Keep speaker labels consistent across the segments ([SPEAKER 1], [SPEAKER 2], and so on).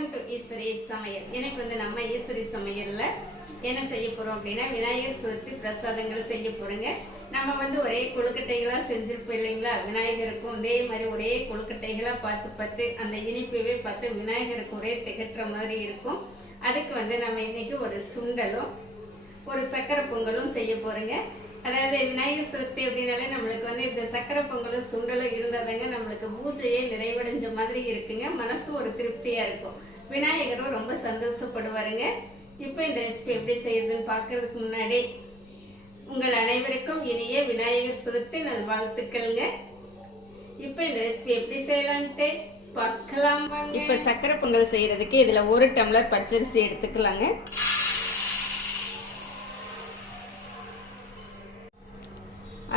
[SPEAKER 1] Welcome to Eswari சமையல். எனக்கு வந்து நம்ம ஈஸ்வரி சமையலில் என்ன செய்ய போகிறோம் அப்படின்னா விநாயகர் சதுர்த்தி பிரசாதங்கள் செய்ய போகிறோங்க நம்ம வந்து ஒரே கொழுக்கட்டைகளாக செஞ்சுருப்போம் இல்லைங்களா? விநாயகருக்கும் இதே மாதிரி ஒரே கொழுக்கட்டைகளாக பார்த்து பார்த்து அந்த இனிப்பவே பார்த்து விநாயகருக்கு ஒரே திகட்டுற மாதிரி இருக்கும். அதுக்கு வந்து நம்ம இன்னைக்கு ஒரு சுண்டலும் ஒரு சக்கரை பொங்கலும் செய்ய போகிறோங்க அதாவது விநாயகர் சதுர்த்தி அப்படின்னாலே நம்மளுக்கு வந்து இந்த சக்கரை பொங்கலும் சுண்டலும் இருந்தால் தாங்க நம்மளுக்கு பூஜையே நிறைவடைஞ்ச மாதிரி இருக்குங்க. மனசு ஒரு திருப்தியாக இருக்கும். விநாயகரும் ரொம்ப சந்தோஷப்படுவாருங்க. இப்போ இந்த ரெசிபி எப்படி செய்யுதுன்னு பார்க்கறதுக்கு முன்னாடி உங்கள் அனைவருக்கும் இனிய விநாயகர் சதுர்த்தி நல்வாழ்த்துக்கள்ங்க. இப்போ இந்த ரெசிபி எப்படி செய்யலான்ட்டு பார்க்கலாம் இப்போ சக்கரை பொங்கல் செய்யறதுக்கு இதில் ஒரு டம்ளர் பச்சரிசி எடுத்துக்கலாங்க.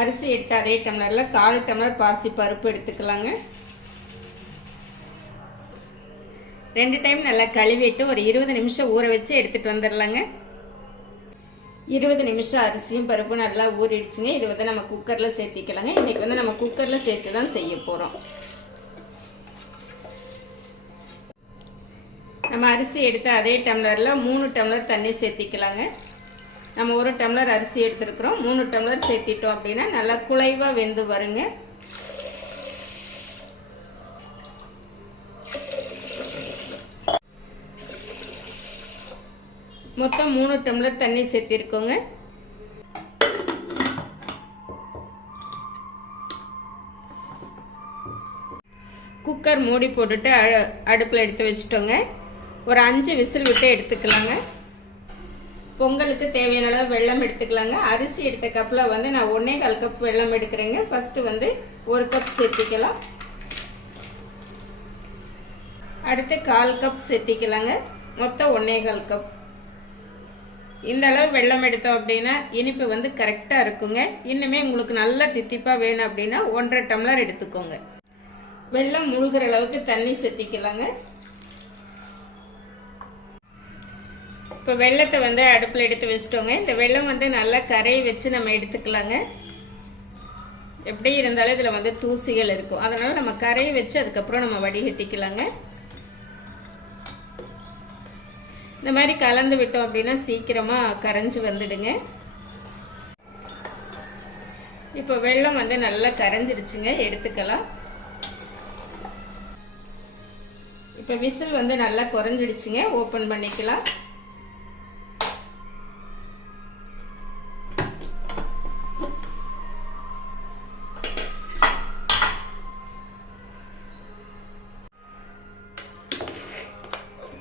[SPEAKER 1] அரிசி எடுத்து அதே டம்ளரில் கால் டம்ளர் பாசி பருப்பு எடுத்துக்கலாங்க. ரெண்டு டைம் நல்லா கழுவிட்டு ஒரு இருபது நிமிஷம் ஊற வச்சு எடுத்துகிட்டு வந்துடலாங்க இருபது நிமிஷம் அரிசியும் பருப்பும் நல்லா ஊறிடுச்சுங்க. இது வந்து நம்ம குக்கரில் சேர்த்திக்கலாங்க. இன்றைக்கி வந்து நம்ம குக்கரில் சேர்த்து தான் செய்ய போகிறோம் நம்ம அரிசி எடுத்து அதே டம்ளரில் மூணு டம்ளர் தண்ணி சேர்த்திக்கலாங்க. நம்ம ஒரு டம்ளர் அரிசி எடுத்துருக்குறோம். மூணு டம்ளர் சேர்த்திட்டோம் அப்படின்னா நல்லா குலைவாக வெந்து வருங்க. மொத்தம் மூணு டம்ளர் தண்ணி சேர்த்திருக்கோங்க. குக்கர் மூடி போட்டுட்டு அடுப்பில் எடுத்து வச்சிட்டோங்க. ஒரு அஞ்சு விசில் விட்டு எடுத்துக்கலாங்க. பொங்கலுக்கு தேவையான அளவு வெள்ளம் எடுத்துக்கலாங்க. அரிசி எடுத்த கப்பில் வந்து நான் ஒன்றே கால் கப் வெள்ளம் எடுக்கிறேங்க. ஃபஸ்ட்டு வந்து ஒரு கப் சேர்த்திக்கலாம். அடுத்து கால் கப் சேர்த்திக்கலாங்க. மொத்தம் ஒன்றே கால் கப் இந்த அளவு வெள்ளம் எடுத்தோம் அப்படின்னா இனிப்பு வந்து கரெக்டாக இருக்குங்க. இன்னுமே உங்களுக்கு நல்லா தித்திப்பாக வேணும் அப்படின்னா ஒன்றரை டம்ளர் எடுத்துக்கோங்க. வெள்ளம் மூழ்கிற அளவுக்கு தண்ணி செத்திக்கலாங்க. இப்போ வெள்ளத்தை வந்து அடுப்பில் எடுத்து வச்சுட்டோங்க. இந்த வெள்ளம் வந்து நல்லா கரையை வச்சு நம்ம எடுத்துக்கலாங்க. எப்படி இருந்தாலும் இதில் வந்து தூசிகள் இருக்கும். அதனால் நம்ம கரையை வச்சு அதுக்கப்புறம் நம்ம வடிகட்டிக்கலாங்க. இந்த மாதிரி கலந்து விட்டோம் அப்படின்னா சீக்கிரமாக கரைஞ்சி வந்துடுங்க. இப்போ வெள்ளம் வந்து நல்லா கரைஞ்சிருச்சுங்க எடுத்துக்கலாம். இப்போ விசில் வந்து நல்லா குறைஞ்சிடுச்சுங்க ஓப்பன் பண்ணிக்கலாம்.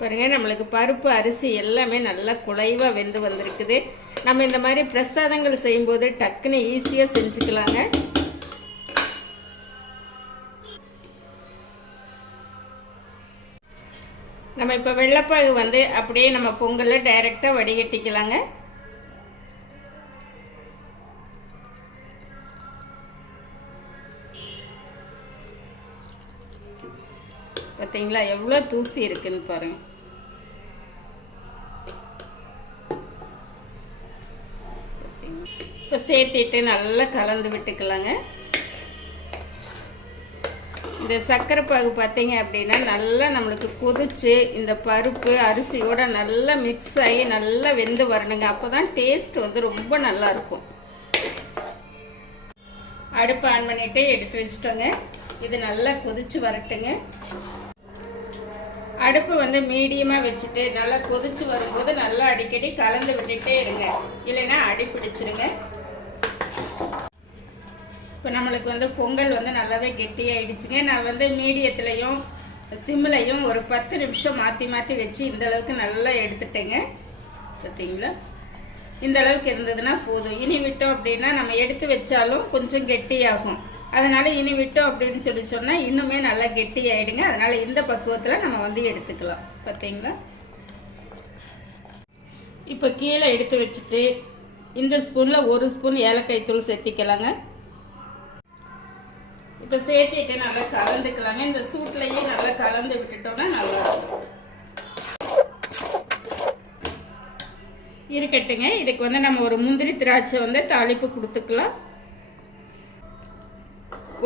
[SPEAKER 1] பாருங்கள் நம்மளுக்கு பருப்பு அரிசி எல்லாமே நல்லா குலைவாக வெந்து வந்திருக்குது. நம்ம இந்த மாதிரி பிரசாதங்கள் செய்யும்போது டக்குன்னு ஈஸியாக செஞ்சுக்கலாங்க. நம்ம இப்போ வெள்ளைப்பாகு வந்து அப்படியே நம்ம பொங்கலில் டைரெக்டாக வடிகட்டிக்கலாங்க. பார்த்தீங்களா எவ்வளோ தூசி இருக்குன்னு பாருங்கள் இப்போ சேர்த்திட்டு நல்லா கலந்து விட்டுக்கலாங்க. இந்த சர்க்கரை பாகு பார்த்தீங்க அப்படின்னா நல்லா நம்மளுக்கு கொதிச்சு இந்த பருப்பு அரிசியோட நல்லா மிக்ஸ் ஆகி நல்லா வெந்து வரணுங்க. அப்போ தான் டேஸ்ட் வந்து ரொம்ப நல்லா இருக்கும். அடுப்பு ஆன் பண்ணிட்டு எடுத்து வச்சிட்டோங்க. இது நல்லா கொதிச்சு வரட்டுங்க. அடுப்பு வந்து மீடியமாக வச்சுட்டு நல்லா கொதிச்சு வரும்போது நல்லா அடிக்கடி கலந்து விட்டுட்டே இருங்க. இல்லைன்னா அடி பிடிச்சிருங்க. இப்போ நம்மளுக்கு வந்து பொங்கல் வந்து நல்லாவே கெட்டியாயிடுச்சுங்க. நான் வந்து மீடியத்துலையும் சிம்லையும் ஒரு பத்து நிமிஷம் மாற்றி மாற்றி வச்சு இந்த அளவுக்கு நல்லா எடுத்துட்டேங்க. பார்த்தீங்களா இந்த அளவுக்கு இருந்ததுன்னா போதும். இனி விட்டோம் அப்படின்னா நம்ம எடுத்து வச்சாலும் கொஞ்சம் கெட்டியாகும். அதனால் இனி விட்டோம் அப்படின்னு சொல்லி சொன்னால் இன்னுமே நல்லா கெட்டி ஆகிடுங்க அதனால் இந்த பக்குவத்தில் நம்ம வந்து எடுத்துக்கலாம். பார்த்தீங்களா இப்போ கீழே எடுத்து வச்சுட்டு இந்த ஸ்பூனில் ஒரு ஸ்பூன் ஏலக்காய் தூள் சேர்த்திக்கலாங்க. இப்போ சேர்த்துட்டு நல்லா கலந்துக்கலாங்க. இந்த சூட்லேயே நல்லா கலந்து விட்டுட்டோம்னா நல்லா இருக்கட்டுங்க. இதுக்கு வந்து நம்ம ஒரு முந்திரி திராட்சை வந்து தாளிப்பு கொடுத்துக்கலாம்.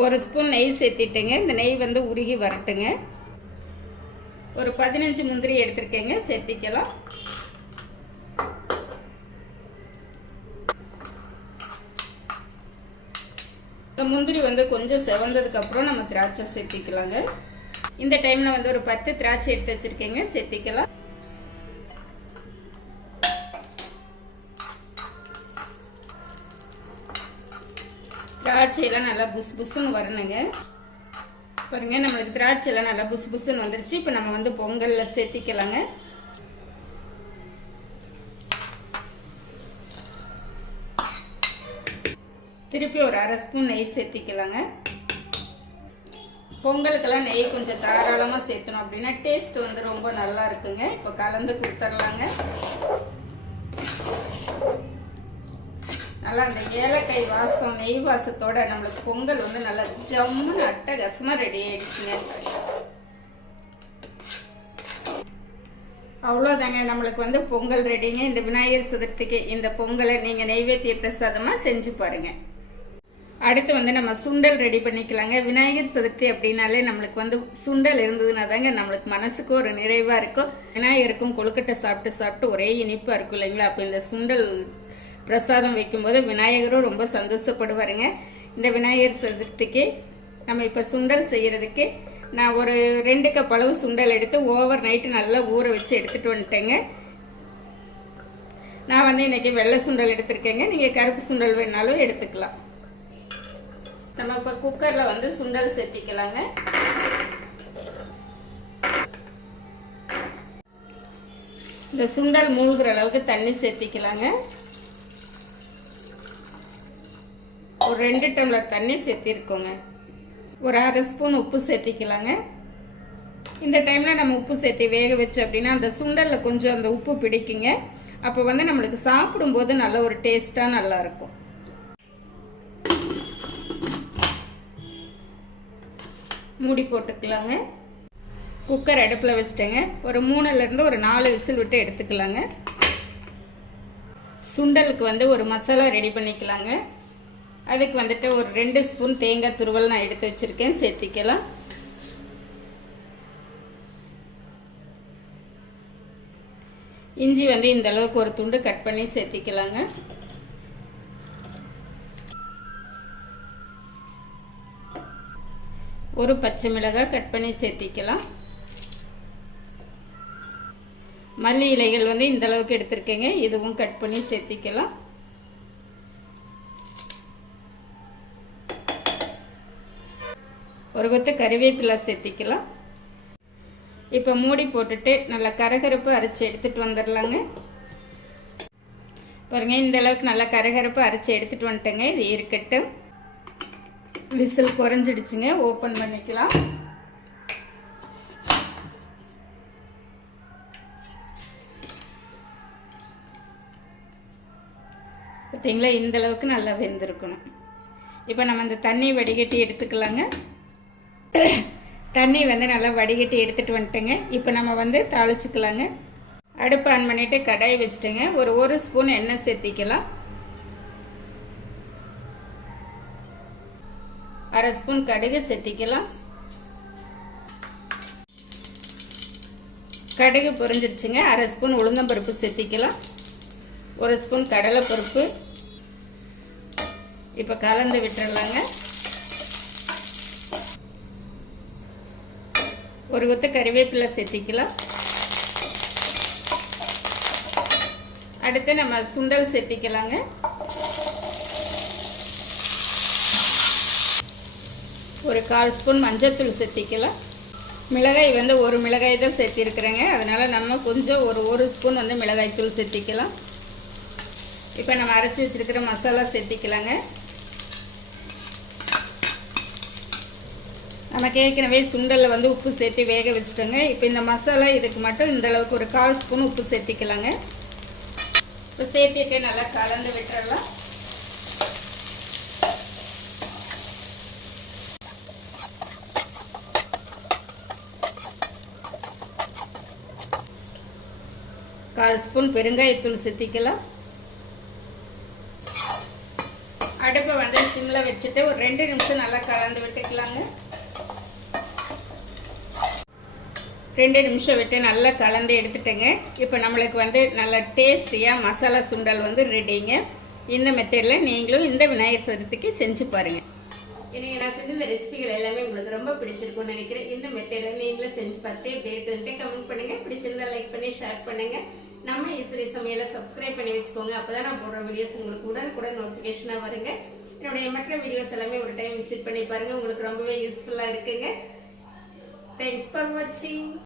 [SPEAKER 1] ஒரு ஸ்பூன் நெய் சேர்த்திட்டுங்க. இந்த நெய் வந்து உருகி வரட்டுங்க. ஒரு பதினஞ்சு முந்திரி எடுத்திருக்கேங்க. சேர்த்திக்கலாம். இந்த முந்திரி வந்து கொஞ்சம் செவந்ததுக்கு அப்புறம் நம்ம திராட்சை சேர்த்திக்கலாங்க. இந்த டைம்ல வந்து ஒரு பத்து திராட்சை எடுத்து வச்சிருக்கீங்க. சேர்த்திக்கலாம். திராட்சையெல்லாம் நல்லா புஸ் புசுன்னு வரணுங்க. பாருங்க நம்மளுக்கு திராட்சையெல்லாம் நல்லா புஸ் புசுன்னு வந்துருச்சு. இப்போ நம்ம வந்து பொங்கலில் சேர்த்திக்கலாங்க. திருப்பி ஒரு அரை ஸ்பூன் நெய் சேர்த்திக்கலாங்க. பொங்கலுக்கெல்லாம் நெய் கொஞ்சம் தாராளமாக சேர்த்தணும் அப்படின்னா டேஸ்ட் வந்து ரொம்ப நல்லா இருக்குங்க. இப்போ கலந்து கொடுத்துர்லாங்க. நல்லா அந்த ஏலக்காய் வாசம் நெய் வாசத்தோட நம்மளுக்கு பொங்கல் வந்து நல்லா ஜம்முன்னு அட்டகாசமாக ரெடி ஆயிடுச்சுங்க. அவ்வளோதாங்க நம்மளுக்கு வந்து பொங்கல் ரெடிங்க இந்த விநாயகர் சதுர்த்திக்கு இந்த பொங்கலை நீங்கள் நெய்வேத்திய பிரசாதமாக செஞ்சு பாருங்கள் அடுத்து வந்து நம்ம சுண்டல் ரெடி பண்ணிக்கலாங்க. விநாயகர் சதுர்த்தி அப்படின்னாலே நம்மளுக்கு வந்து சுண்டல் இருந்ததுன்னா தாங்க நம்மளுக்கு மனசுக்கு ஒரு நிறைவாக இருக்கும். விநாயகருக்கும் கொழுக்கட்டை சாப்பிட்டு சாப்பிட்டு ஒரே இனிப்பாக இருக்கும் இல்லைங்களா? அப்போ இந்த சுண்டல் பிரசாதம் வைக்கும்போது விநாயகரும் ரொம்ப சந்தோஷப்படுவாருங்க. இந்த விநாயகர் சதுர்த்திக்கு நம்ம இப்போ சுண்டல் செய்கிறதுக்கு நான் ஒரு ரெண்டு கப் அளவு சுண்டல் எடுத்து ஓவர் நைட்டு நல்லா ஊற வச்சு எடுத்துகிட்டு வந்துட்டேங்க. நான் வந்து இன்றைக்கி வெள்ளை சுண்டல் எடுத்திருக்கேங்க. நீங்கள் கருப்பு சுண்டல் வேணாலும் எடுத்துக்கலாம். நம்ம இப்போ குக்கரில் வந்து சுண்டல் சேர்த்திக்கலாங்க. இந்த சுண்டல் மூழ்கிற அளவுக்கு தண்ணி சேர்த்திக்கலாங்க. ஒரு ரெண்டு டம்ளர் தண்ணி சேர்த்திருக்கோங்க. ஒரு அரை ஸ்பூன் உப்பு சேர்த்திக்கலாங்க. இந்த டைமில் நம்ம உப்பு சேர்த்து வேக வச்சோம் அப்படின்னா அந்த சுண்டலில் கொஞ்சம் அந்த உப்பு பிடிக்குங்க. அப்போ வந்து நம்மளுக்கு சாப்பிடும்போது நல்ல ஒரு டேஸ்ட்டாக நல்லாயிருக்கும் மூடி போட்டுக்கலாங்க. குக்கர் அடுப்பில் வச்சுட்டேங்க. ஒரு மூணுலேருந்து ஒரு நாலு விசில் விட்டு எடுத்துக்கலாங்க. சுண்டலுக்கு வந்து ஒரு மசாலா ரெடி பண்ணிக்கலாங்க. அதுக்கு வந்துட்டு ஒரு ரெண்டு ஸ்பூன் தேங்காய் துருவல் நான் எடுத்து வச்சுருக்கேன். சேர்த்திக்கலாம். இஞ்சி வந்து இந்த அளவுக்கு ஒரு துண்டு கட் பண்ணி சேர்த்திக்கலாங்க. ஒரு பச்சை மிளகாய் கட் பண்ணி சேர்த்திக்கலாம். மல்லி இலைகள் வந்து இந்த அளவுக்கு எடுத்திருக்கேங்க. இதுவும் கட் பண்ணி சேர்த்திக்கலாம். ஒரு கொத்து கறிவேப்பிலை சேர்த்திக்கலாம். இப்போ மூடி போட்டுட்டு நல்லா கரகரப்பு அரைச்சி எடுத்துகிட்டு வந்துடலாங்க. பாருங்கள் இந்த அளவுக்கு நல்லா கரகரப்பு அரைச்சி எடுத்துகிட்டு வந்துட்டேங்க. இது இருக்கட்டும். விசில் குறைஞ்சிடுச்சுங்க. ஓப்பன் பண்ணிக்கலாம். பார்த்தீங்களா இந்த அளவுக்கு நல்லா வெந்திருக்கணும். இப்போ நம்ம இந்த தண்ணி வடிகட்டி எடுத்துக்கலாங்க. தண்ணி வந்து நல்லா வடிகட்டி எடுத்துகிட்டு வந்துட்டுங்க. இப்போ நம்ம வந்து தாளிச்சுக்கலாங்க. அடுப்பு ஆன் பண்ணிவிட்டு கடாய் வச்சுட்டுங்க. ஒரு ஒரு ஸ்பூன் எண்ணெய் சேர்த்திக்கலாம். அரை ஸ்பூன் கடுகு செத்திக்கலாம். கடுகு பொரிஞ்சிருச்சுங்க. அரை ஸ்பூன் உளுந்தம்பருப்பு செத்திக்கலாம். ஒரு ஸ்பூன் கடலைப்பருப்பு. இப்போ கலந்து விட்டுறலாங்க. ஒரு கொத்து கறிவேப்பிலை செத்திக்கலாம். அடுத்து நம்ம சுண்டல் செத்திக்கலாங்க. ஒரு கால் ஸ்பூன் மஞ்சத்தூள் சேர்த்திக்கலாம். மிளகாய் வந்து ஒரு மிளகாய் தான் சேர்த்திருக்கிறேங்க. அதனால் நம்ம கொஞ்சம் ஒரு ஒரு ஸ்பூன் வந்து மிளகாய் தூள் சேர்த்திக்கலாம். இப்போ நம்ம அரைச்சி வச்சுருக்கிற மசாலா சேர்த்திக்கலாங்க. நமக்கு ஏற்கனவே சுண்டலில் வந்து உப்பு சேர்த்து வேக வச்சுட்டோங்க. இப்போ இந்த மசாலா இதுக்கு மட்டும் இந்த அளவுக்கு ஒரு கால் ஸ்பூன் உப்பு சேர்த்திக்கலாங்க. இப்போ சேர்த்திட்டு நல்லா கலந்து விட்டுறலாம். கால் ஸ்பூன் பெருங்காயத்தூள் சேர்த்திக்கலாம் அடுப்பை வந்து சிம்மில் வச்சுட்டு ஒரு ரெண்டு நிமிஷம் நல்லா கலந்து விட்டுக்கலாங்க. ரெண்டு நிமிஷம் விட்டு நல்லா கலந்து எடுத்துட்டேங்க. இப்போ நம்மளுக்கு வந்து நல்லா டேஸ்டியாக மசாலா சுண்டல் வந்து ரெடிங்க இந்த மெத்தடில் நீங்களும் இந்த விநாயகர் சதுர்த்திக்கு செஞ்சு பாருங்கள் எனக்கு நான் செஞ்ச இந்த ரெசிபிகள் எல்லாமே உங்களுக்கு ரொம்ப பிடிச்சிருக்கும்னு நினைக்கிறேன். இந்த மெத்தடில் நீங்களும் செஞ்சு பார்த்துட்டு எப்படி இருக்குன்ட்டு கமெண்ட் பண்ணுங்கள் பிடிச்சிருந்தா லைக் பண்ணி ஷேர் பண்ணுங்கள் நம்ம ஈஸ்வரி சமையலை சப்ஸ்கிரைப் பண்ணி வச்சுக்கோங்க. அப்போதான் நான் போடுற வீடியோஸ் உங்களுக்கு உடனுக்குடன் நோட்டிஃபிகேஷனாக வருங்க. என்னுடைய மற்ற வீடியோஸ் எல்லாமே ஒரு டைம் விசிட் பண்ணி பாருங்கள் உங்களுக்கு ரொம்பவே யூஸ்ஃபுல்லாக இருக்குங்க. தேங்க்ஸ் ஃபார் வாட்சிங்